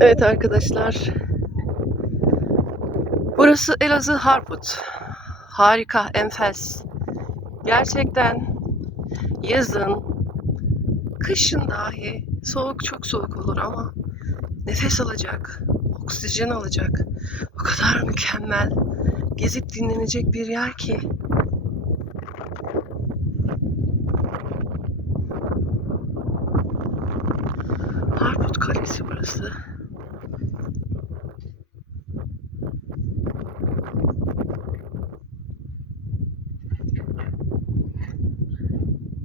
Evet arkadaşlar. Burası Elazığ Harput. Harika, enfes. Gerçekten yazın, kışın dahi soğuk çok soğuk olur ama nefes alacak, oksijen alacak. O kadar mükemmel, gezip dinlenecek bir yer ki. Harput Kalesi burası.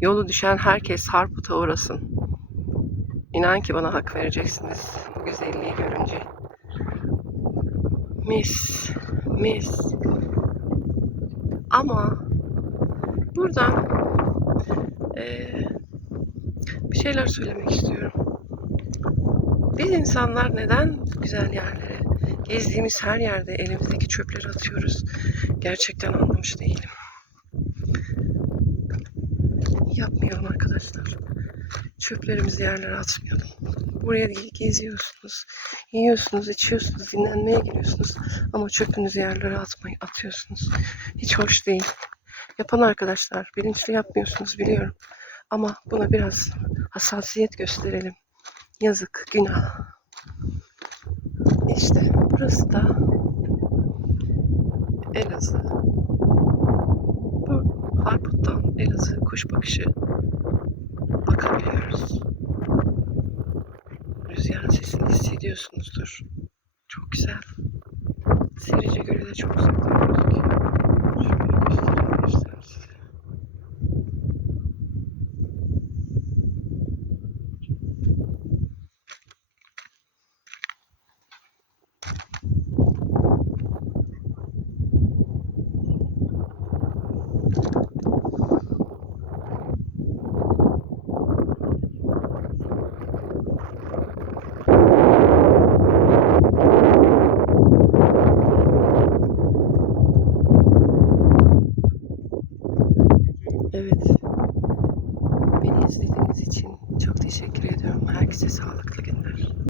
Yolu düşen herkes Harput'a uğrasın. İnan ki bana hak vereceksiniz bu güzelliği görünce. Mis, mis. Ama buradan eee, bir şeyler söylemek istiyorum. Biz insanlar neden güzel yerlere, gezdiğimiz her yerde elimizdeki çöpleri atıyoruz? Gerçekten anlamış değilim. Yapmayalım arkadaşlar. Çöplerimizi yerlere atmayalım. Buraya geziyorsunuz, yiyorsunuz, içiyorsunuz, dinlenmeye geliyorsunuz. Ama çöpünüzü yerlere atmayı atıyorsunuz. Hiç hoş değil. Yapan arkadaşlar bilinçli yapmıyorsunuz biliyorum. Ama buna biraz hassasiyet gösterelim. Yazık, günah. İşte burası da Elazığ. Bu Harput'tan Elazığ kuş bakışı bakabiliyoruz. Rüzgarın sesini hissediyorsunuzdur. Çok güzel. Serice Gölü de çok uzaktan gözüküyor. için çok teşekkür ediyorum. Herkese sağlıklı günler.